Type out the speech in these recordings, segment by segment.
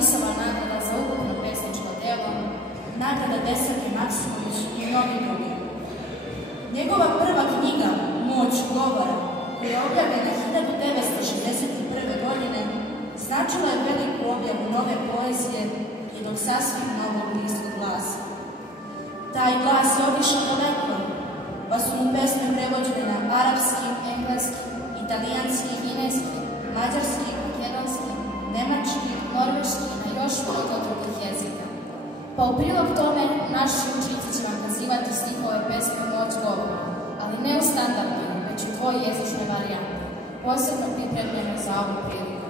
Nobelova nagrada za ukupno pesničko delo, nagrada 10. Maksimović i mnogi drugi. Njegova prva knjiga, Moć govora, koja je objavljena 1961. godine, značila je veliku objavu nove poezije i jednog sasvim novog bliskog glasa. Taj glas je otišao daleko, pa su mu pesme prevođene na arapski, engleski, italijanski, kineski, mađarski, makedonski, nemački, norveški i na još mnogo drugih jezika. Pa u prilog tome naši učitelji će vam kazivati stihove pesme Moć govora, ali ne u standardnoj, već u dvojezičnoj varijanti, posebno pripremljeno za ovu priliku.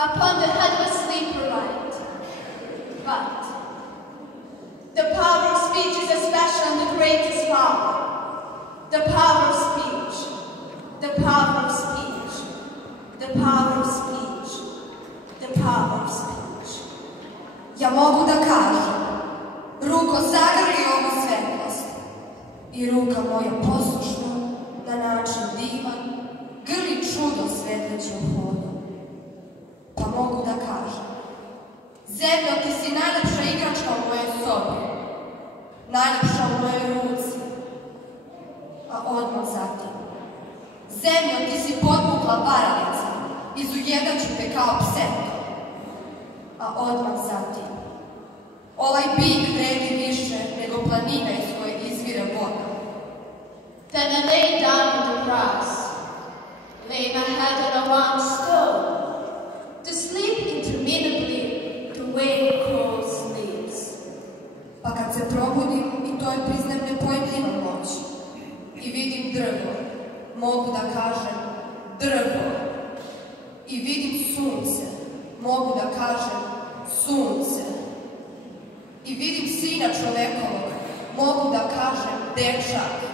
Upon the headless sleeper light. But the power of speech is especially and the greatest power. The power of speech. The power of speech. The power of speech. The power of speech. Ja mogu da kažem, ruko zagrli ovu svetlost i ruka moja poslušna na način divan grli čudo svetleći u hodu. Pa mogu da kažem, zemljo, ti si najlepša igračka u mojoj sobi, najlepša u mojoj ruci, a odmah zatim, zemljo, ti si podmukla paravica, izujedaću te kao pseto, a odmah zatim, ovaj bik vredi više nego planina iz koje izvire voda. Then I lay down on the grass, lay my head on a round stone, to sleep interminably the way crow sleeps. Pa kad se probudim i to je priznam nepojmljiva moć i vidim drvo, mogu da kažem drvo. I vidim sunce, mogu da kažem sunce. I vidim sina čovekovog, mogu da kažem dečak.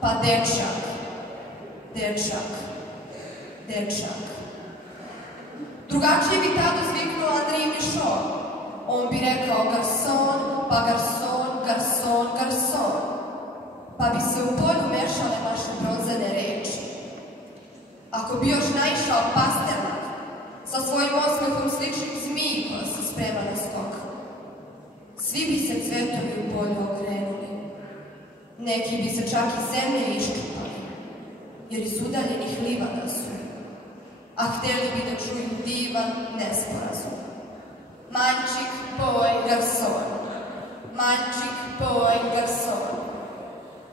Pa dečak, dečak, dečak. Drugačije bi tada zviknuo Andrij Mišo. On bi rekao garson, pa garson, garson, garson. Pa bi se u polju mešale vaše bronzane reči. Ako bi još naišao Pasternak sa svojim osmehom sličnim zmiji koja se sprema na skok, svi bi se cvetovi u polju okrenuli. Neki bi se čak i zemlje iščupali, jer iz udaljenih livada su, a hteli bi da čuju divan nesporazum. Mальчик, boj, garson. Mальчик, boj, garson.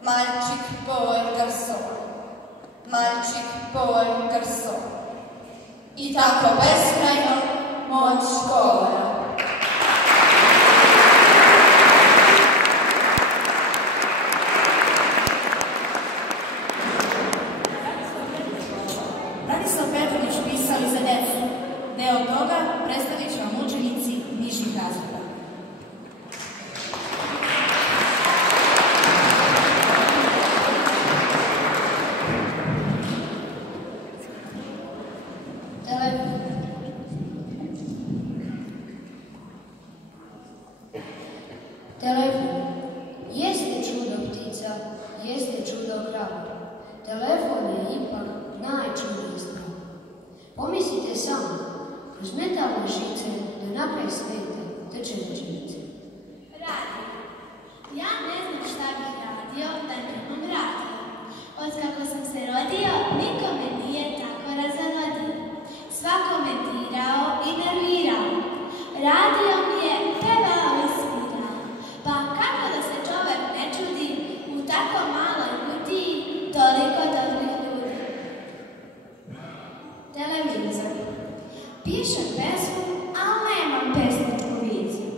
Mальчик, boj, garson. Mальчик, boj, garson. I tako beskrajno moć govora. Branislav Petrović pisali za decu. Deo toga predstavit će vam učenici nižih razreda. Telefon. Jeste čudo ptica, jeste čudo krava. Telefon je ipak najčudniji stvar. Pomislite samo, kroz metalne žice do nakraj sveta teče rečenice. Radio. Ja ne znam šta bih radio da nemam radio. Otkako sam se rodio, niko me nije tako razavodio. Sva komentirao i nervirao. Radio mi je pevao i svirao. Pa kako da se čovek ne čudi u tako maloj kutiji toliko dobrih ljudi. Televizor. Pišem pesmu, ali nemam pesničku viziju.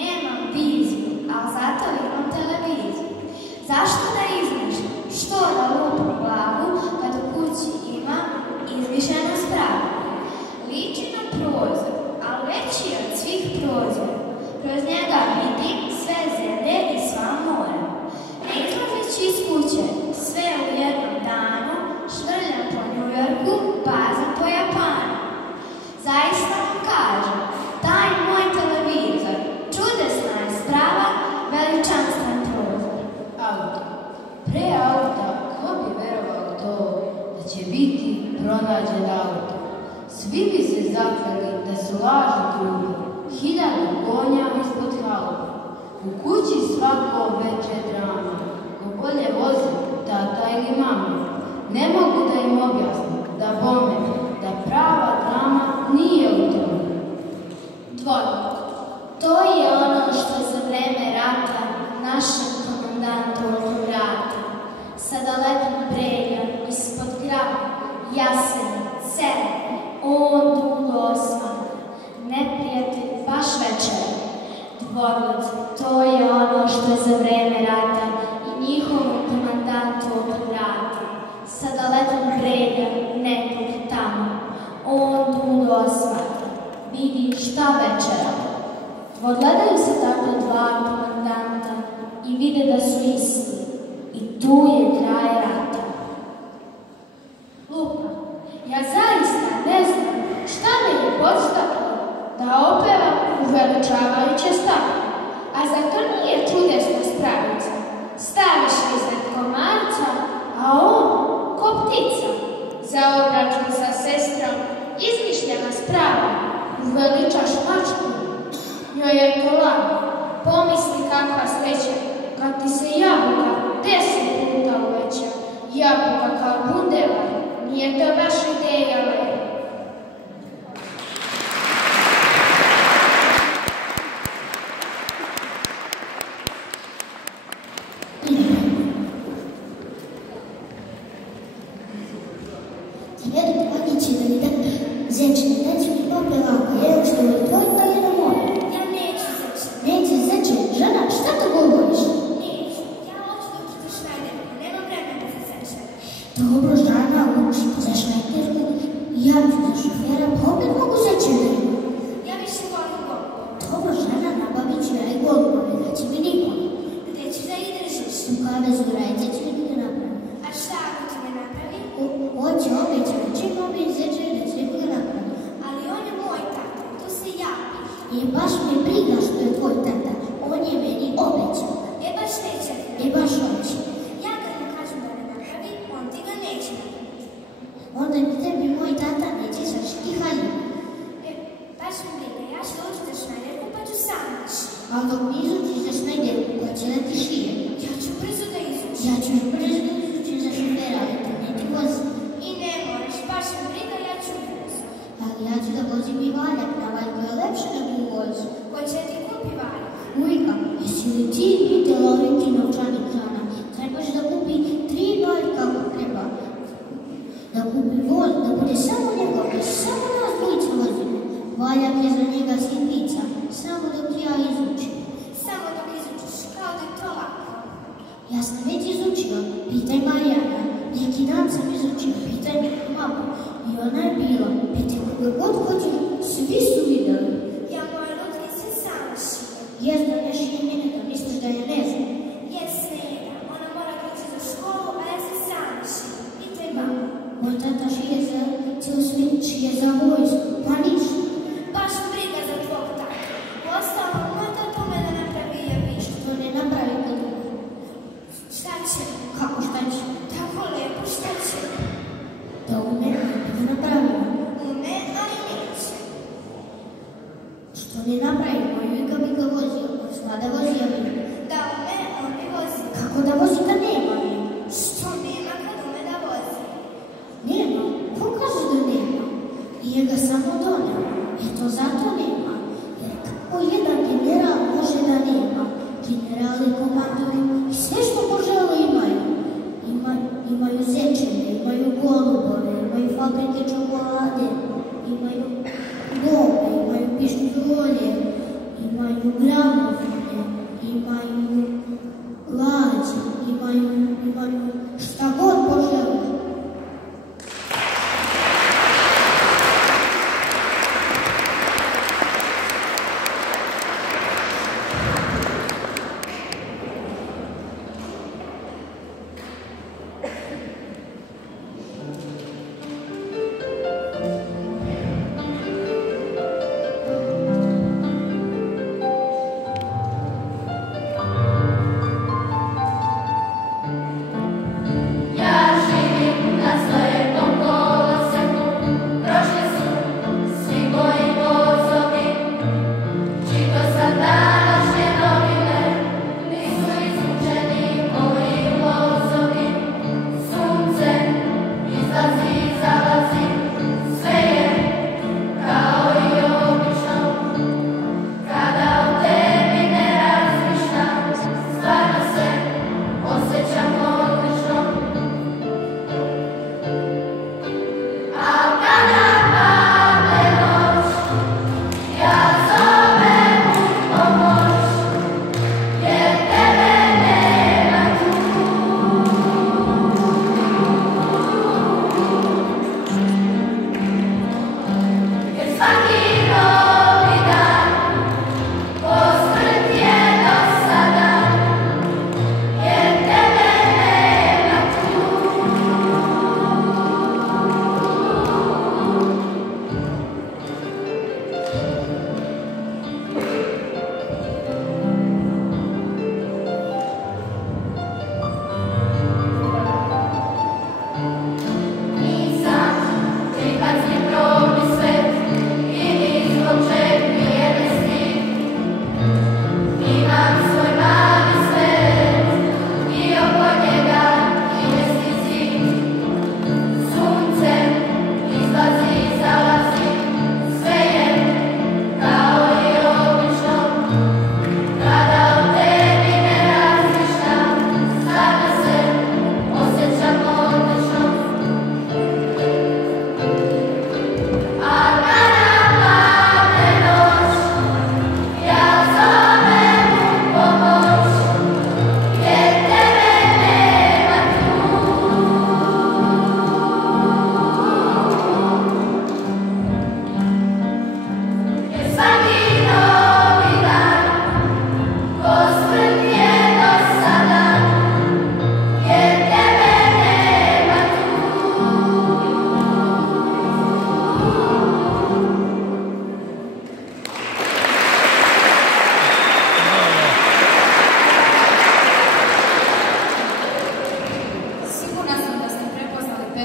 Nemam viziju, ali zato imam televiziju. Zašto da izmišljam? Što da lupam glavu kad u kući imam izmišljenu spravu? Liči na prozor, ali veći od svih prozora. pronađen auto. Svi bi se zakleli da su laži trube, 1000 konja ispod haluba. U kući svako večer drama, ko bolje vozi, tata ili mama. Ne mogu da im objasnim, da bome, da prava drama nije u tome. Dvornik. To je ono što za vreme rata našem komandantu oko vrata. Sa dalekim breljom ispod graba, jasen, cel, on dugo osmana. Neprijatelj baš večer. Dvornik. To je ono što je za vreme rata i njihovom komandantu oko vrata. Sa dalekim breljom nekog tamo, on dugo osmana. Vidi šta večera. Odgledaju se tako dva komandanta i vide da su isti. I tu je kraj rata. Luka, ja zaista ne znam šta me je podstaklo da opevam uveličavajuće stavke. A zar to nije čudesna spravica? Staviš iznad komarca, a on, ko ptica, za obračun sa sestrom izmišljena sprava. Uveličaš mačku, njoj je to lako. Pomisli kakva sreća, kad ti se jabuka 10 puta uveća. Jabuka kao bundeva, nije to baš ideja leva.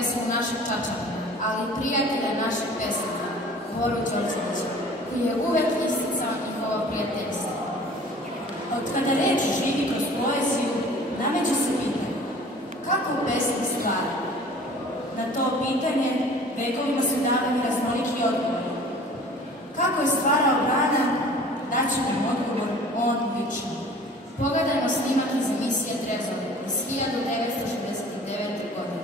pesmu našeg Čačanina, ali i prijatelja našeg pesnika, Boru Đorđevića, koji je uvek isticao njihovo prijateljstvo. Od kada reč živi kroz poeziju, nameće se pitanje, kako pesnik stvara? Na to pitanje vekovima su davani raznoliki odgovori. Kako je stvarao Brana, daće nam odgovor on lično. Pogledajmo snimak iz emisije Trezor iz 1969. godine.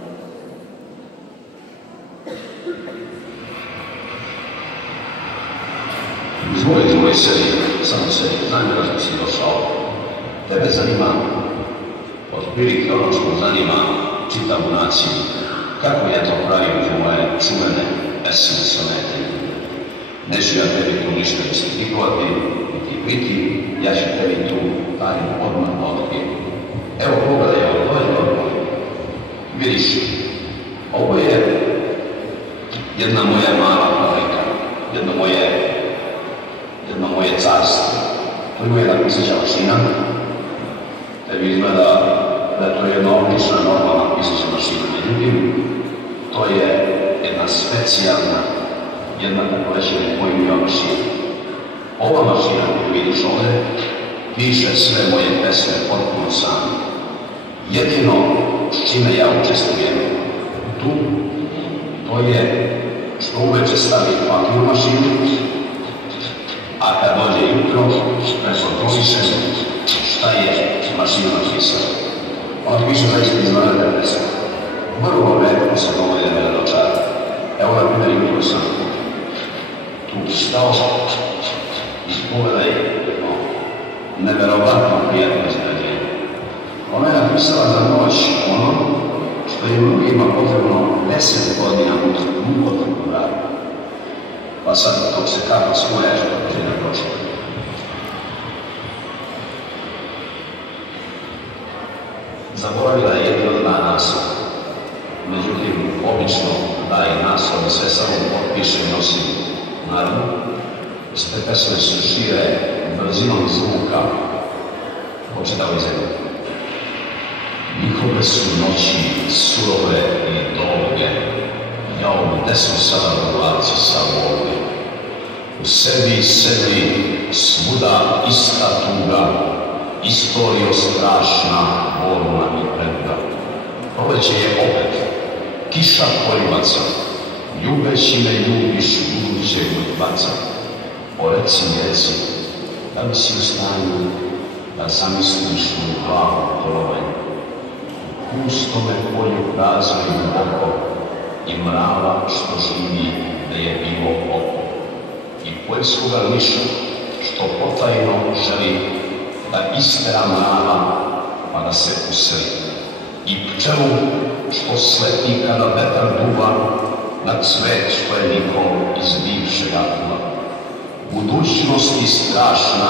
Izvolite moj sedi, samo sedi, namjerno što si došao. Tebe zanima, otprilike ono što zanima čitavu naciju. Kako je to pravio moje čuvene pesme sonete? Neću ja tebi tu ništa mistifikovati, niti priti, ja ću tebi tu tajnu odmah otkrijem. Evo pogledaj, ovo je dobro. Vidiš, ovo je jedna moja mala fabrika, jedno moje carstvo. To ima jedna pisaća mašina. Tebi izgleda da je to jedna obična, normalna pisaća mašina. Međutim, to je jedna specijalna, jedna tako reći nepojmljiva mašina. Ova mašina koju vidiš ovdje piše sve moje pesme potpuno sam. Jedino s čime ja učestvujem tu, to je što uveče stavi papir u mašinu, a kad dođe jutro, prekontrolišem šta je mašina napisala. Ona piše zaista izvanredne pesme. Vrlo retko se dovodi da me dočara. Evo na primjer jutro sam tu stao i pogledaj neverovatno prijatno izgledanje. Ona je napisala za noć ono što je mnogima potrebno 10 godina mukotrpno radi. Pa sad dok se kako smojaš da će ne pročiti. Zaboravila je jedno od naslov. Međutim, obično daje naslov sve samo potpiše i nosi. Naravno, sve pesme se šire brzinom zvuka po čitavoj zemlji. Njihove su noći surove i dolge, jao, gde smo sada vlaci sa vode. U sebi svuda ista tuga, istorija strašna, bolna i predga. Proleće je opet, kiša polivaca, ljubeći me ljubiš budućeg mrtvaca. O reci mi reci, da li si u stanju da zamisliš moju glavu tolovanju? U pustome polju prazno i duboko i mrava što živi da je bilo oko. I poljskoga liša što potajno želi da istera mrava pa da se useli. I pčelu što sleti kada vetar duva na cvet što je nikom iz bivšega tula. Budućnosti strašna,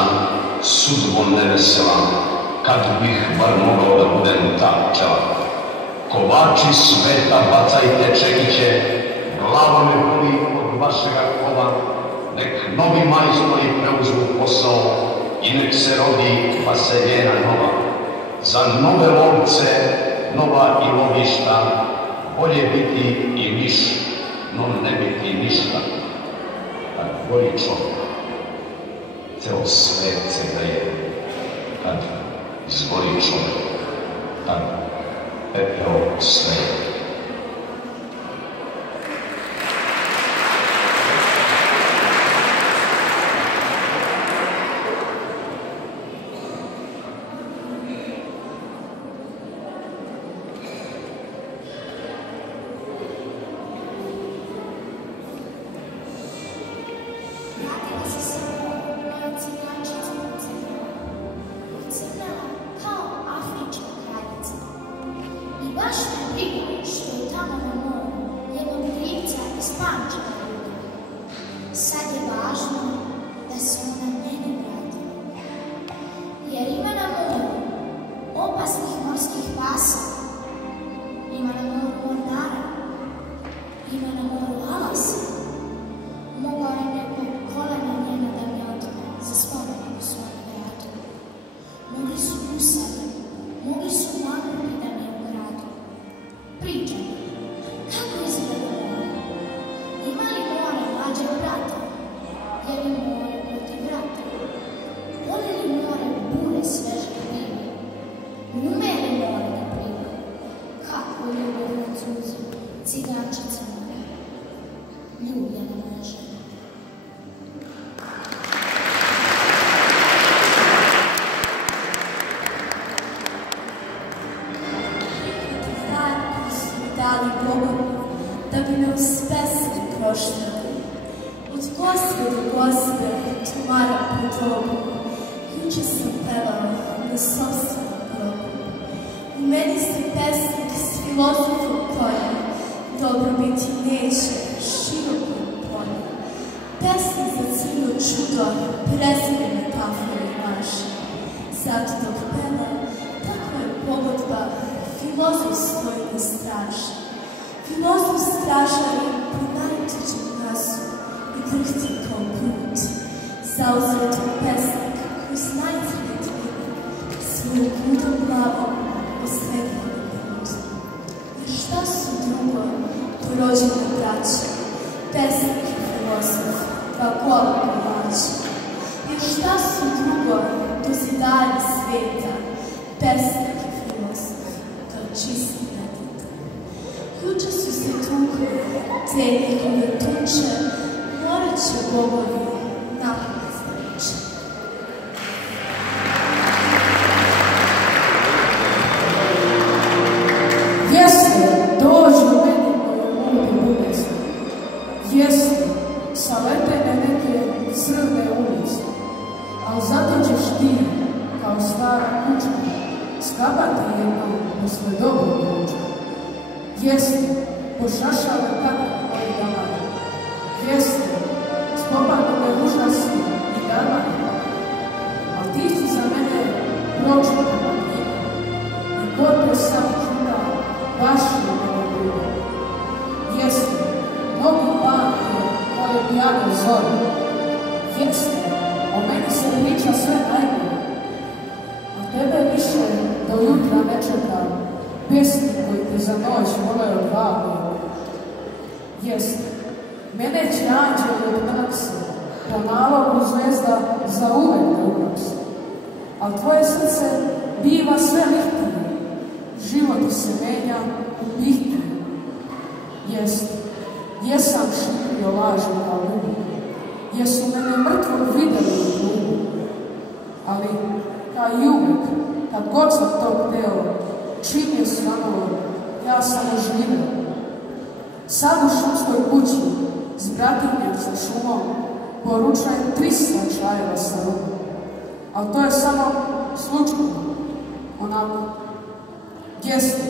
sudbom nevesela, kad bih bar mogao da budem ta pčela. Kovači sveta, bacajte čekiće, glava me boli od vašega kova, nek novi majstori preuzmu posao i nek se rodi vaseljena nova. Za nove lovce, nova i lovišta, bolje biti i miš, no ne biti ništa. Kad gori čovjek, ceo svet se greje. Kad izgori čovjek, tad pepeo smeje. Baš me briga pogodno, da bi me uz pesme prošljali. Od Gospe do Gospe, tumara po grobu, juče sam pevala na sopstvenom grobu. U meni se pesnik s filozofom polja, dobro biti neće, široko polja. Pesnik za crno čudo, prezire metafore naše. Zato dok peva, tako je pogodba, filozof svoj ne straša. Filozof stražar je po najtuđem nasu i drhti kao prut. Zauzet u pesnik koji s najcrne tvine svojom grudom glavom osledila na put. Jer šta su drugo porođene braće, pesnik i filozof, dva gola pomaća. Jer šta su drugo dozidari sveta, pesnik i filozof, kao čisti medita. Juče su se tukli, te njihove tuče, morat će bogovi napad zreće. Jeste, dođi u meni moju lupi budesu. Jeste, sa ledene neke crne ulice, ali zato ćeš ti, kao stara kućka, skabati jednom posle dobrog ručka. Jeste, pošašale tako moji damani. Jeste, spopadu me užasi i damani. A ti si za mene pročitala knjiga. I god te sam čuta, baš je mene ljubav. Jeste, mnogi pamte moje pijane zore. Jeste, o meni se priča sve najbolje. A tebe više do jutra ne čeka pesnik koji te za noć vole odvaguje. Jeste, mene će anđeli od mrakse, po nalogu zvezda za uvek da uhapse. A tvoje srce biva sve lihtije, život ti se menja u bihtije. Jeste, jesam šipio laži kao ljubi, jesu mene mrtvog videli u klubu. Ali, kao i uvek, kad god sam to hteo, čim je svanulo, ja sam oživeo. Sad u šumskoj kući, s bratinjem sa šumom, poručujem 300 čajeva sa rumom. Ali to je samo slučajno, onako. Jeste,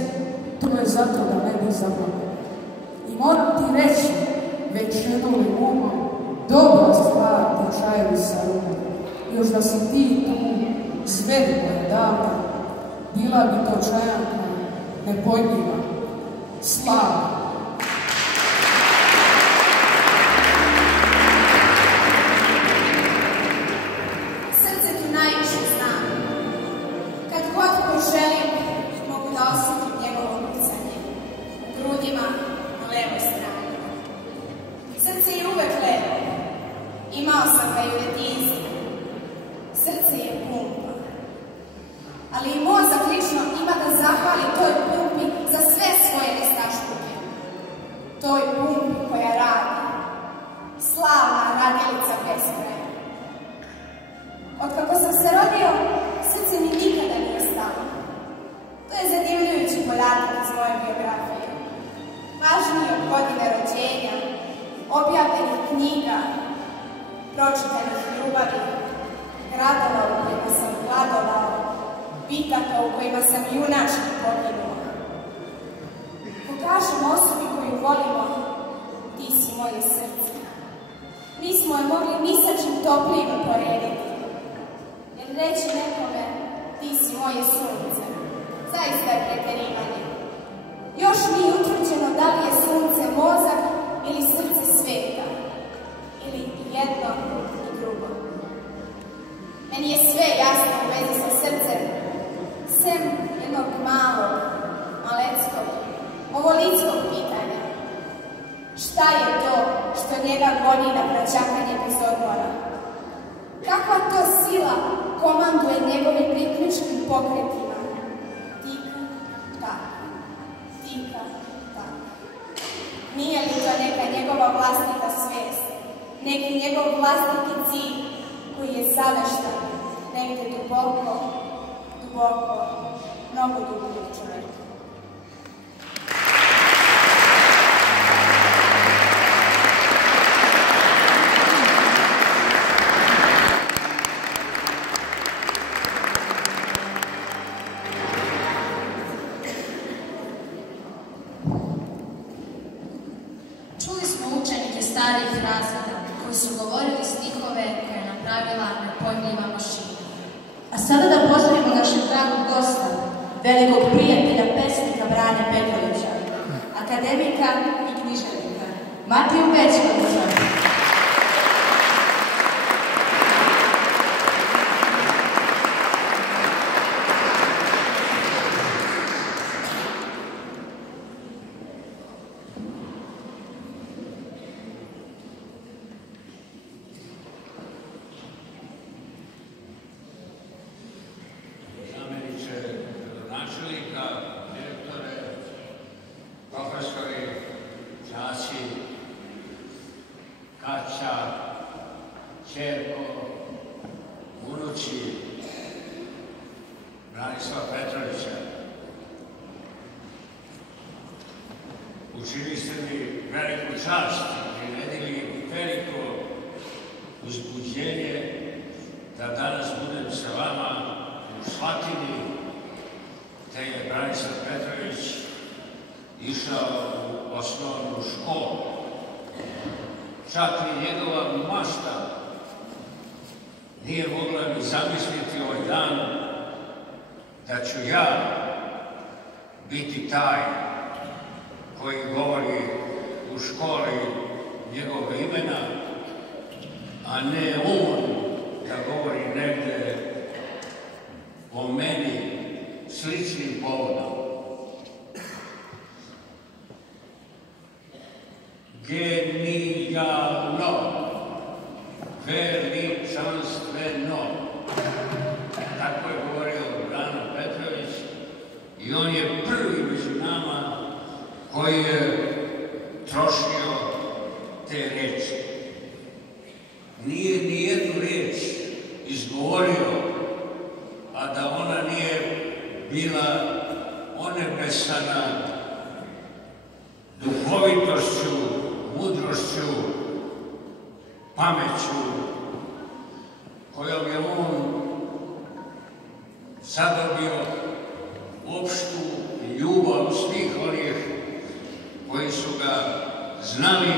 to je zato da ne bih zaboravio. I moram ti reći, već jednom umom, dobra stvar ti čajevi sa rumom. Još da si ti tu zvedila davno, bila bi to čajanka nepojmljiva, slava. Srce ti najviše znam. Kad god poželim, mogu da osjetim njegovo kucanje u grudima na levoj strani. Srce je uvek levo. Imao sam ga i u detinjstvu. Srce je pumpa. Ali i mozak lično ima da zahvali toj pumpi za sve svoje nestašluke. Toj pumpi koja radi. Slavna radilica bez kraja. Otkako sam se rodio, srce mi nikada nije stalo. To je zadivljujući podatak iz moje biografije. Važniji od godine rođenja, objavljenih knjiga, pročitanih ljubavi, gradova u kojima sam gladovao, bitaka u kojima sam junački poginuo. Ko kažem osobi koju volimo, ti si moje srce. Nismo je mogli ni sa čim toplijim porediti. Jer reći nekome, ti si moje sunce, zaista je preterivanje. Još nije utvrđeno da li je sunce mozak ili srce sveta. Ili jedno i drugo. Meni je sve jasno u vezi sa srcem, sem jednog malog, maleckog, ovolickog pitanja. Šta je to što njega goni na praćakanje bez odmora? Kakva to sila komanduje njegovim ritmičkim pokretima? Tika, tak, tika, tak. Nije li to neka njegova vlastita svest, neki njegov vlastiti cilj koji je zaveštan negde duboko, duboko, mnogo dublje u čoveku? starih razreda koji su govorili stihove koje je napravila nepojmljiva mašina. A sada da pozdravimo našeg dragog gosta, velikog prijatelja pesnika Brane Petrovića, akademika i književnika, Matiju Bećkovića. Čerko, unuči Branislava Petrovića. Učinili ste mi veliku čast i naredili veliko uzbuđenje da danas budem sa vama u Slatini, gde je Branislav Petrović išao u osnovnu školu. Čak i njegova mašta nije mogla ni zamisliti ovaj dan da ću ja biti taj koji govori u školi njegovog imena, a ne on da govori negde o meni sličnim povodom. Genijalno, veličanstveno. Tako je govorio Brano Petrović i on je prvi među nama koji je trošio te reči. Nije ni jednu reč izgovorio, a da ona nije bila onebesana duhovitošću, mudrošću, pameću, kojom je on zadobio opštu ljubav svih onih koji su ga znali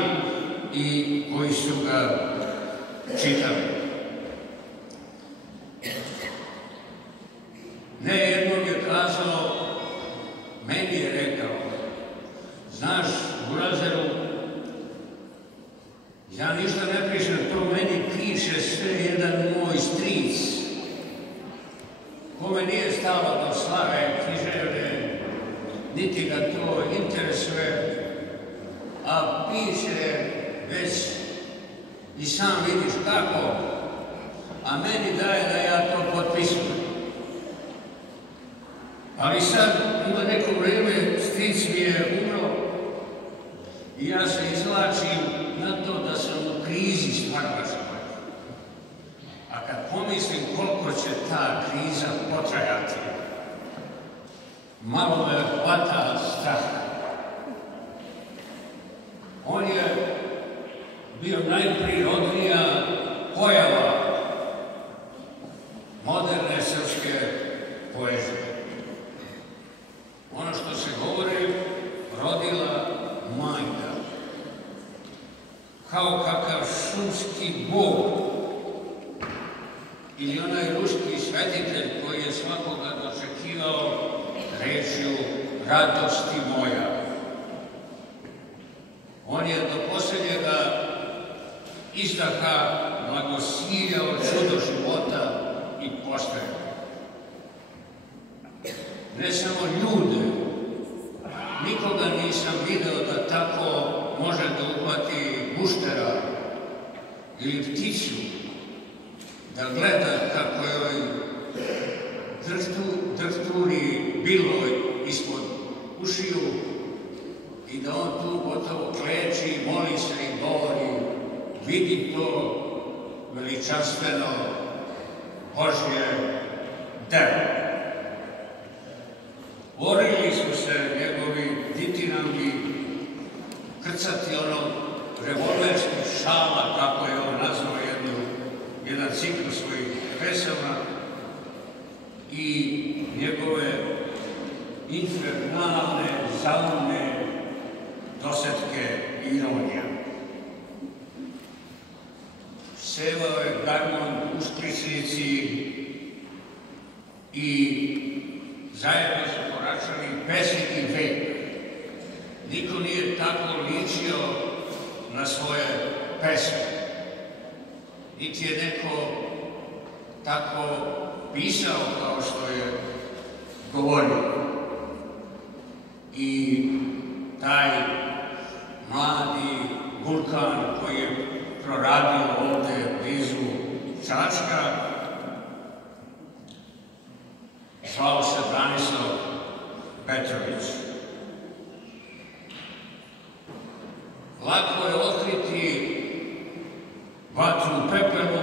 i koji su ga čitali. Ne jednom je kazao, meni je rekao, znaš, Burazeru, ja ništa ne pišem, to meni piše sve jedan moj stric, kome nije stalo do slave književne, niti ga to interesuje, a piše već i sam vidiš kako, a meni daje da ja to potpisujem. Ali sad ima neko vreme, stric mi je umro i ja se izvlačim na to da sam u krizi stvaralačkoj. A kad pomislim koliko će ta kriza potrajati, malo me hvata strah. On je bio najprirodnija pojava moderne srpske poezije. Ono što se govori, rodila majka. Kao kakav šumski bog ili onaj ruski svetitelj koji je svakoga dočekivao rečju radosti moja. On je do posljednjega izdaha blagosiljao čudo života i postojanja. Ne samo ljude, nikoga nisam video da tako može da uhvati guštera ili pticu, da gleda kako joj drhturi biloj ispod ušiju i da on tu gotovo kleči, moli se i govori, vidi to veličanstveno Božje delo. Borili su se njegovi ditinami krcati ono revolverskih šala, kako je on nazvao jedan cikl svojih pesama, i njegove infernalne, zaumne dosetke ironija. sevao je garmon uskličnici i zajedno su koračali 50. vek. Niko nije tako ličio na svoje pesme. Niti je neko tako pisao kao što je govorio. I taj mladi vulkan koji je proradio ovde blizu Čačka zvao se Branislav Petrović. Lako je otkriti vatru u pepelu.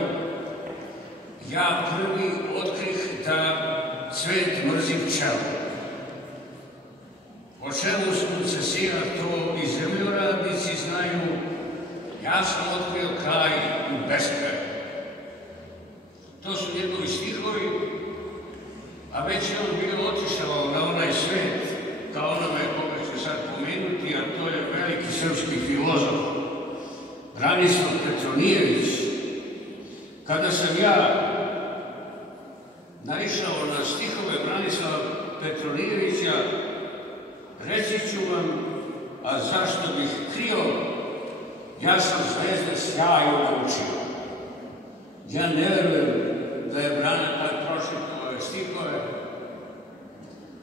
Ja prvi otkrih da cvet mrzi pčelu. O čemu sukcesira to i zemljoradnici znaju, ja sam otkrio kraj u beskraju. To su njegovi stihovi, a već je on bio otišao na onaj svet, kao onome koga ću sad pomenuti, a to je veliki srpski filozof Branislav Petronijević. Kada sam ja naišao na stihove Branislava Petronijevića, reći ću vam, a zašto bih krio, ja sam zvezde sjaju naučio. Ja ne verujem da je Brana tad pročitao ove stihove,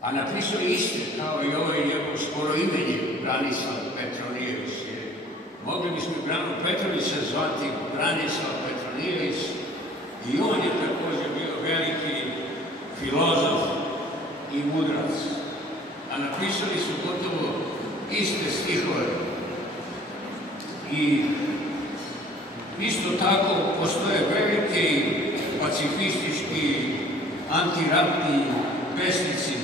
a napisao iste, kao i ovaj njegov skoro imenje, Branislav Petronijević. Mogli bismo Branu Petrovića zvati Branislav Petronijević, i on je također bio veliki filozof i mudrac. A napisali su gotovo iste stihove. I isto tako postoje veliki pacifistički, antiratni pesnici,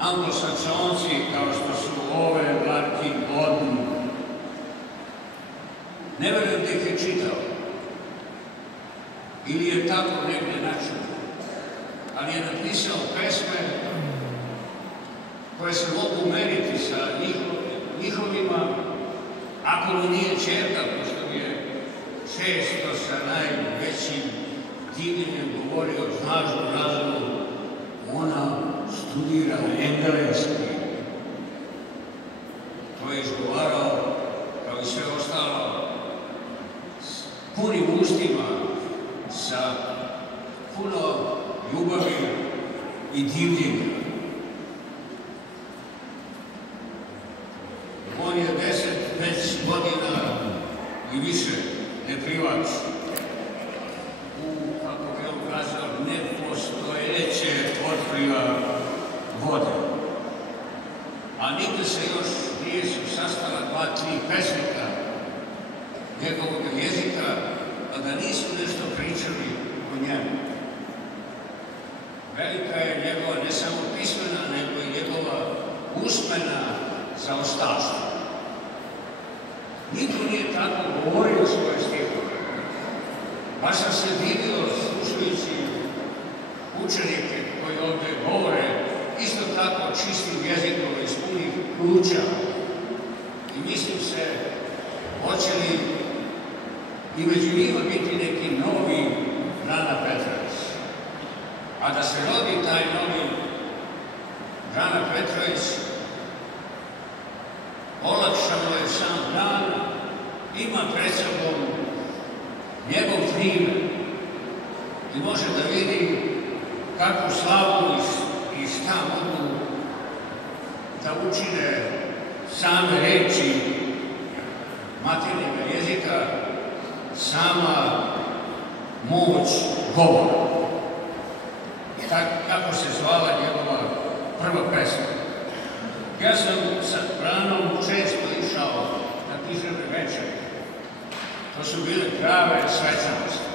anglosaksonci kao što su Owen, Larkin, Bodin. Ne verujem da ih je čitao. Ili je tako negdje načuo. Ali je napisao pesme koje se mogu meriti sa njihovima, ako mu nije čerka, pošto mi je često sa najvećim divljenjem govorio snažnu razumu, ona studira engleski. To je izgovarao, kao i sve ostalo, s punim ustima, sa puno ljubavi i divljenja. On je 10 već godina i više neplivač u, kako bi on kazao, nepostojeće otkriva vode. A nigde se još nije su sastala 2-3 pesnika njegovog jezika, a da nisu nešto pričali o njemu. Velika je njegova ne samo pismena, nego i njegova usmena zaostavština. Niko nije tako govorio svoje stihove. Baš sam se vidio slušajući učenike koji ovde govore isto tako čistim jezikom iz punih pluća. I mislim se, hoće li i među njima biti neki novi Brana Petrović. A da se rodi taj novi Brana Petrović, olakšano je sam dan, ima pred sobom njegov primer i može da vidi kakvu slavu i šta mogu da učine same reči maternjega jezika, sama moć govora. Kako se zvala njegova prva pesma. Ja sam sa Branom često išao na književne večere. To su bile prave svečanosti.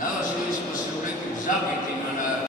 Nalazili smo se u nekim zabitim